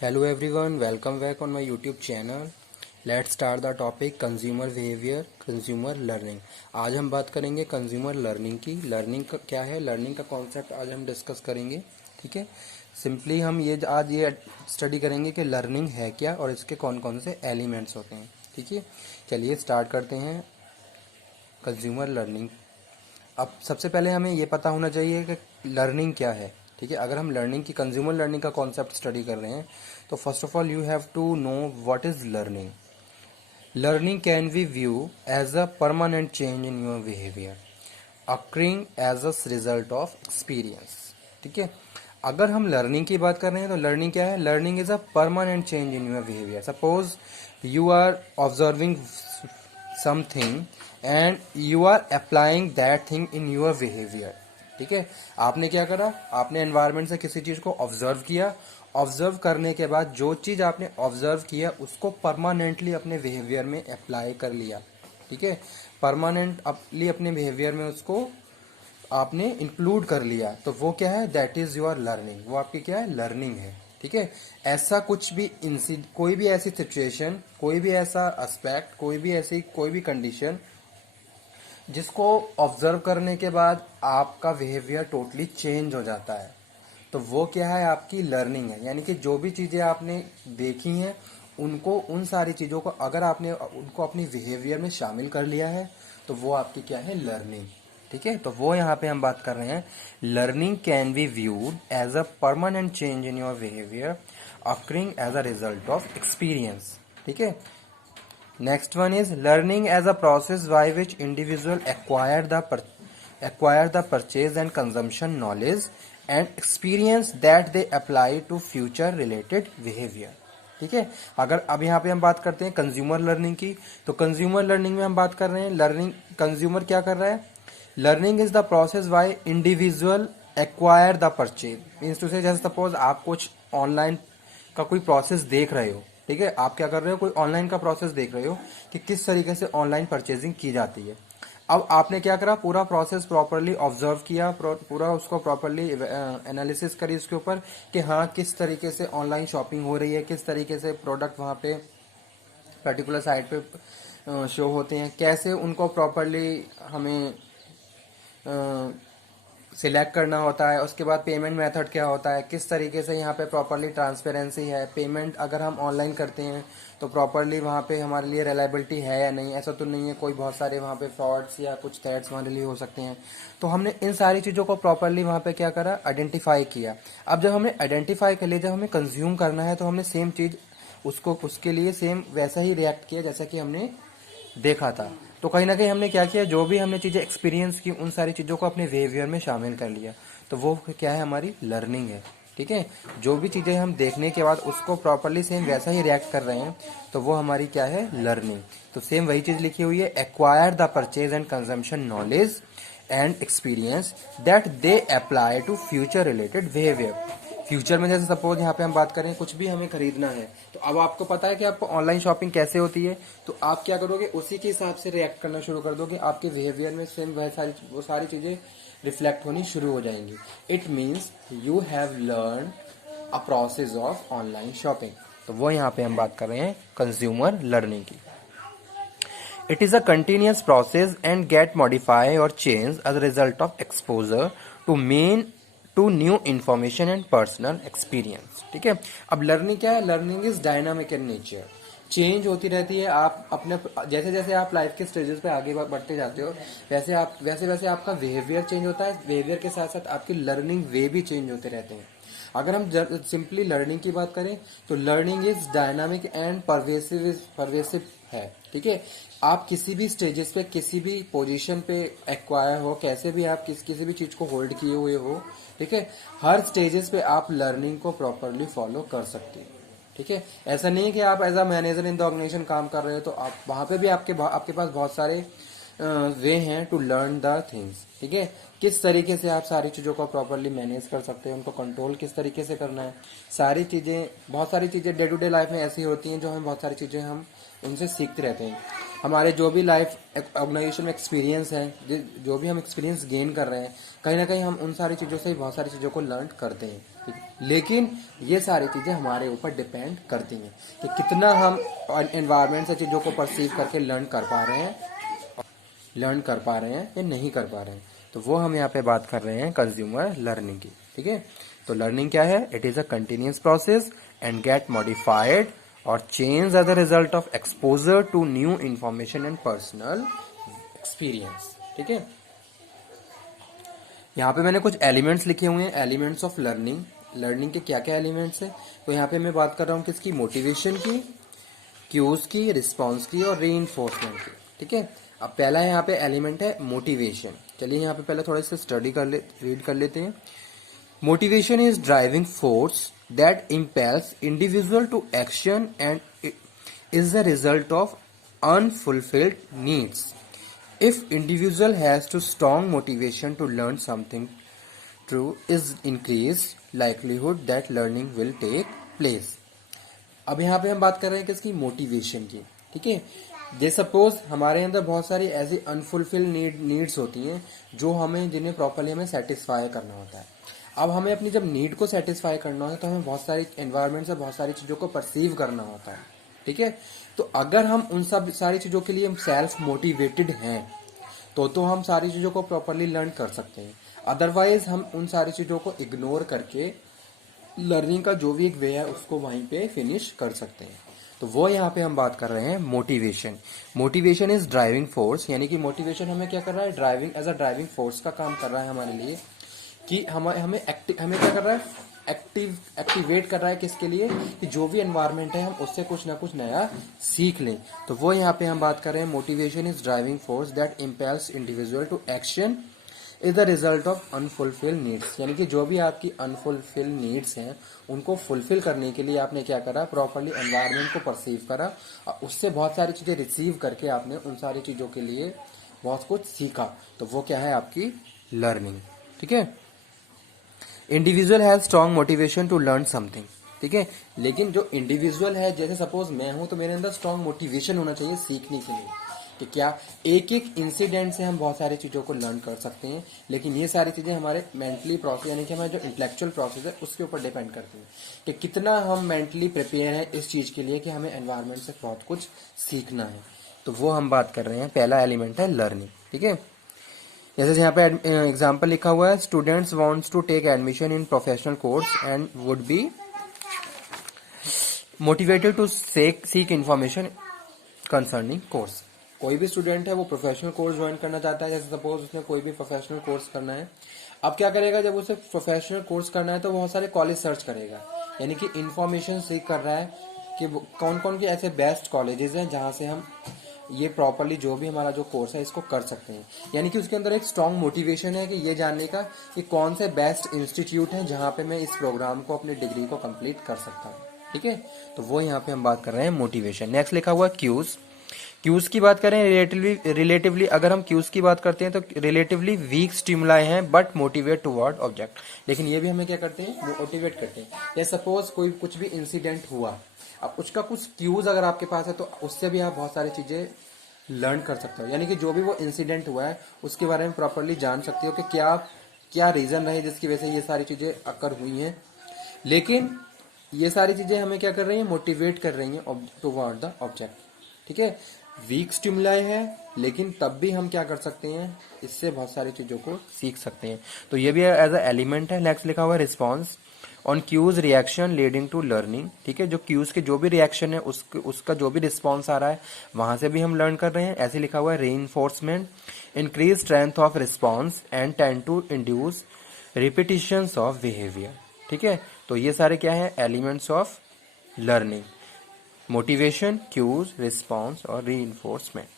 Hello everyone, welcome back on my YouTube channel. Let's start the topic consumer behavior, consumer learning. आज हम बात करेंगे consumer learning की। Learning का क्या है, लर्निंग का कॉन्सेप्ट आज हम डिस्कस करेंगे। ठीक है, सिंपली हम आज ये स्टडी करेंगे कि लर्निंग है क्या और इसके कौन कौन से एलिमेंट्स होते हैं। ठीक है, चलिए स्टार्ट करते हैं कंज्यूमर लर्निंग। अब सबसे पहले हमें ये पता होना चाहिए कि लर्निंग क्या है। ठीक है, अगर हम लर्निंग की कंज्यूमर लर्निंग का कॉन्सेप्ट स्टडी कर रहे हैं तो first of all you have to know what is learning. Learning can be view as a permanent change in your behaviour occurring as a result of experience. ठीक है, अगर हम learning की बात कर रहे हैं तो लर्निंग क्या है, learning is a permanent change in your behaviour. Suppose you are observing something and you are applying that thing in your behaviour. ठीक है, आपने क्या करा, आपने एनवायरनमेंट से किसी चीज को ऑब्जर्व किया। ऑब्जर्व करने के बाद जो चीज आपने ऑब्जर्व किया उसको परमानेंटली अपने बिहेवियर में अप्लाई कर लिया। ठीक है, परमानेंटली अपने बिहेवियर में उसको आपने इंक्लूड कर लिया, तो वो क्या है, दैट इज योर लर्निंग। वो आपकी क्या है, लर्निंग है। ठीक है, ऐसा कुछ भी कोई भी ऐसी सिचुएशन, कोई भी ऐसा एस्पेक्ट, कोई भी कंडीशन जिसको ऑब्जर्व करने के बाद आपका बिहेवियर टोटली चेंज हो जाता है, तो वो क्या है, आपकी लर्निंग है। यानी कि जो भी चीजें आपने देखी हैं उनको, उन सारी चीजों को अगर आपने उनको अपनी बिहेवियर में शामिल कर लिया है तो वो आपकी क्या है, लर्निंग। ठीक है, तो वो यहाँ पे हम बात कर रहे हैं, learning can be viewed as a permanent change in your behaviour occurring as a result of experience. ठीक है, next one is learning as a process by which individual acquire the purchase and consumption knowledge and experience that they apply to future related behavior. ठीक है, अगर अब यहाँ पे हम बात करते हैं कंज्यूमर लर्निंग की, तो कंज्यूमर लर्निंग में हम बात कर रहे हैं, लर्निंग कंज्यूमर क्या कर रहा है, learning is the process by individual acquire the purchase. Means to say, जैसे सपोज आप कुछ ऑनलाइन का कोई प्रोसेस देख रहे हो। ठीक है, आप क्या कर रहे हो, कोई ऑनलाइन का प्रोसेस देख रहे हो कि किस तरीके से ऑनलाइन परचेजिंग की जाती है। अब आपने क्या करा, पूरा प्रोसेस प्रॉपरली ऑब्जर्व किया, पूरा उसको प्रॉपरली एनालिसिस करी उसके ऊपर कि हाँ किस तरीके से ऑनलाइन शॉपिंग हो रही है, किस तरीके से प्रोडक्ट वहां पे पर्टिकुलर साइट पे शो होते हैं, कैसे उनको प्रॉपरली हमें सिलेक्ट करना होता है, उसके बाद पेमेंट मेथड क्या होता है, किस तरीके से यहाँ पे प्रॉपरली ट्रांसपेरेंसी है, पेमेंट अगर हम ऑनलाइन करते हैं तो प्रॉपरली वहाँ पे हमारे लिए रिलायबिलिटी है या नहीं, ऐसा तो नहीं है कोई बहुत सारे वहाँ पे फ्रॉड्स या कुछ थ्रेट्स हमारे लिए हो सकते हैं। तो हमने इन सारी चीज़ों को प्रॉपरली वहाँ पे क्या करा, आइडेंटिफाई किया। अब जब हमने आइडेंटिफाई कर लिया, जब हमें कंज्यूम करना है तो हमने सेम चीज़ उसको, उसके लिए सेम वैसा ही रिएक्ट किया जैसा कि हमने देखा था। तो कहीं ना कहीं हमने क्या किया, जो भी हमने चीजें एक्सपीरियंस की उन सारी चीजों को अपने बिहेवियर में शामिल कर लिया, तो वो क्या है, हमारी लर्निंग है। ठीक है, जो भी चीजें हम देखने के बाद उसको प्रॉपरली सेम वैसा ही रिएक्ट कर रहे हैं तो वो हमारी क्या है, लर्निंग। तो सेम वही चीज लिखी हुई है, acquire the purchase and consumption knowledge and experience that they apply to future related behaviour. Future में जैसे सपोज यहाँ पे हम बात करें, कुछ भी हमें खरीदना है, तो अब आपको पता है कि आपको ऑनलाइन शॉपिंग कैसे होती है, तो आप क्या करोगे, उसी के हिसाब से रिएक्ट करना शुरू कर दोगे। आपके बिहेवियर में सेम वो सारी चीजें रिफ्लेक्ट होनी शुरू हो जाएंगी। It means you have learn a process of online shopping. तो वो यहाँ पे हम बात कर रहे हैं कंज्यूमर लर्निंग की। It is a continuous process and get modify or change as a result of exposure to new information and personal experience. ठीक है, अब लर्निंग क्या है, learning is dynamic in nature, change होती रहती है। आप अपने जैसे जैसे आप लाइफ के स्टेजेस पे आगे बढ़ते जाते हो वैसे वैसे आपका बिहेवियर चेंज होता है, बिहेवियर के साथ साथ आपकी लर्निंग वे भी चेंज होते रहते हैं। अगर हम सिंपली लर्निंग की बात करें तो learning is dynamic and pervasive है। ठीक है, आप किसी भी स्टेजेस पे, किसी भी पोजीशन पे एक्वायर हो, कैसे भी आप किसी भी चीज को होल्ड किए हुए हो, ठीक है, हर स्टेजेस पे आप लर्निंग को प्रॉपरली फॉलो कर सकते हैं। ठीक है, ऐसा नहीं है कि आप as a manager in the organisation काम कर रहे हो तो आप वहां पे भी आपके पास बहुत सारे वे हैं टू लर्न द थिंग्स। ठीक है, किस तरीके से आप सारी चीजों को प्रॉपरली मैनेज कर सकते हैं, उनको कंट्रोल किस तरीके से करना है, सारी चीजें, बहुत सारी चीजें डे टू डे लाइफ में ऐसी होती हैं जो हम बहुत सारी चीजें हम उनसे सीखते रहते हैं। हमारे जो भी लाइफ ऑर्गेनाइजेशन में एक्सपीरियंस है, जो भी हम एक्सपीरियंस गेन कर रहे हैं, कहीं ना कहीं हम उन सारी चीजों से बहुत सारी चीजों को लर्न करते हैं। ठीक है? लेकिन ये सारी चीज़ें हमारे ऊपर डिपेंड करती हैं कि कितना हम एनवायरनमेंट से चीज़ों को परसीव करके लर्न कर पा रहे हैं या नहीं कर पा रहे हैं। तो वो हम यहाँ पे बात कर रहे हैं कंज्यूमर लर्निंग की। ठीक है, तो लर्निंग क्या है? It is a continuous process and get modified और change as a result of exposure to new information and personal experience. ठीक है, यहाँ पे मैंने कुछ एलिमेंट्स लिखे हुए हैं, एलिमेंट्स ऑफ लर्निंग। लर्निंग के क्या क्या एलिमेंट्स हैं? तो यहाँ पे मैं बात कर रहा हूँ किसकी? मोटिवेशन की, क्यूज की, रिस्पॉन्स की और रीइंफोर्समेंट की। ठीक है, अब पहला यहाँ पे एलिमेंट है मोटिवेशन। चलिए यहाँ पे पहले थोड़ा सा रीड कर लेते हैं। Motivation is driving force that impels individual to action and is the result of unfulfilled needs. If individual has too strong motivation to learn something true is increased likelihood that learning will take place. अब यहाँ पे हम बात कर रहे हैं किसकी? Motivation की। ठीक है, जे सपोज हमारे अंदर बहुत सारी ऐसी अनफुलफिल नीड्स होती हैं जो हमें जिन्हें प्रॉपरली हमें सेटिस्फाई करना होता है। अब हमें अपनी जब नीड को सेटिस्फाई करना है तो हमें बहुत सारी एनवायरनमेंट से बहुत सारी चीज़ों को परसीव करना होता है। ठीक है, तो अगर हम उन सब सारी चीज़ों के लिए हम सेल्फ मोटिवेटेड हैं तो हम सारी चीज़ों को प्रॉपरली लर्न कर सकते हैं। अदरवाइज हम उन सारी चीज़ों को इग्नोर करके लर्निंग का जो भी एक वे है उसको वहीं पे फिनिश कर सकते हैं। तो वो यहाँ पे हम बात कर रहे हैं motivation. Motivation is driving force, यानी कि मोटिवेशन हमें क्या कर रहा है? Driving as a driving force का काम कर रहा है हमारे लिए कि हमें क्या कर रहा है? एक्टिवेट कर रहा है किसके लिए? कि जो भी एनवायरनमेंट है हम उससे कुछ ना कुछ नया सीख लें। तो वो यहाँ पे हम बात कर रहे हैं motivation is driving force that impels individual to action is the result of unfulfil needs, यानी कि जो भी आपकी अनफुलफिल नीड्स हैं उनको फुलफिल करने के लिए आपने क्या करा? प्रॉपरली एनवायरनमेंट को परसीव करा और उससे बहुत सारी चीज़ें रिसीव करके आपने उन सारी चीज़ों के लिए बहुत कुछ सीखा। तो वो क्या है? आपकी लर्निंग। ठीक है, individual has strong motivation to learn something. ठीक है, लेकिन जो इंडिविजुअल है, जैसे सपोज मैं हूं तो मेरे अंदर स्ट्रॉन्ग मोटिवेशन होना चाहिए सीखने के लिए कि क्या एक एक इंसिडेंट से हम बहुत सारी चीज़ों को लर्न कर सकते हैं। लेकिन ये सारी चीज़ें हमारे मेंटली प्रोसेस यानी कि हमारा जो इंटेलेक्चुअल प्रोसेस है उसके ऊपर डिपेंड करती हैं कि कितना हम मेंटली प्रिपेयर हैं इस चीज़ के लिए कि हमें एनवायरनमेंट से बहुत कुछ सीखना है। तो वो हम बात कर रहे हैं, पहला एलिमेंट है लर्निंग। ठीक है, जैसे यहाँ पे एग्जाम्पल लिखा हुआ है, students wants to take admission in professional course and would be motivated to seek information concerning course. कोई भी स्टूडेंट है वो प्रोफेशनल कोर्स ज्वाइन करना चाहता है, जैसे सपोज उसने कोई भी प्रोफेशनल कोर्स करना है। अब क्या करेगा? जब उसे प्रोफेशनल कोर्स करना है तो बहुत सारे कॉलेज सर्च करेगा, यानी कि इंफॉर्मेशन सीख कर रहा है कि कौन कौन के ऐसे बेस्ट कॉलेजेस हैं जहाँ से हम ये प्रॉपरली जो भी हमारा जो कोर्स है इसको कर सकते हैं। यानी कि उसके अंदर एक स्ट्रांग मोटिवेशन है कि ये जानने का कि कौन से बेस्ट इंस्टीट्यूट हैं जहाँ पे मैं इस प्रोग्राम को अपनी डिग्री को कंप्लीट कर सकता हूँ। ठीक है, तो वो यहाँ पे हम बात कर रहे हैं मोटिवेशन। नेक्स्ट लिखा हुआ क्यूज। क्यूज की बात करें रिलेटिवली अगर हम क्यूज की बात करते हैं तो रिलेटिवली वीक स्टिमुलाई हैं बट मोटिवेट टुवर्ड ऑब्जेक्ट। लेकिन ये भी हमें क्या करते हैं? मोटिवेट करते हैं। या सपोज कोई कुछ भी इंसिडेंट हुआ, अब उसका कुछ क्यूज अगर आपके पास है तो उससे भी आप बहुत सारी चीजें लर्न कर सकते हो। यानी कि जो भी वो इंसिडेंट हुआ है उसके बारे में प्रॉपरली जान सकते हो कि क्या क्या रीजन रहे जिसकी वजह से ये सारी चीजें अकर हुई हैं। लेकिन ये सारी चीजें हमें क्या कर रही हैं? मोटिवेट कर रही हैं टुवर्ड द ऑब्जेक्ट। ठीक है, वीक स्टिमुलाई है लेकिन तब भी हम क्या कर सकते हैं? इससे बहुत सारी चीजों को सीख सकते हैं। तो ये भी एज अ एलिमेंट है। नेक्स्ट लिखा हुआ है response on cues reaction leading to learning. ठीक है, जो क्यूज के जो भी रिएक्शन है उसका जो भी रिस्पॉन्स आ रहा है वहां से भी हम लर्न कर रहे हैं। ऐसे लिखा हुआ है reinforcement increase strength of response and tend to induce repetitions of behaviour. ठीक है, तो ये सारे क्या है? Elements of learning, motivation, cues, response और रीइंफोर्समेंट।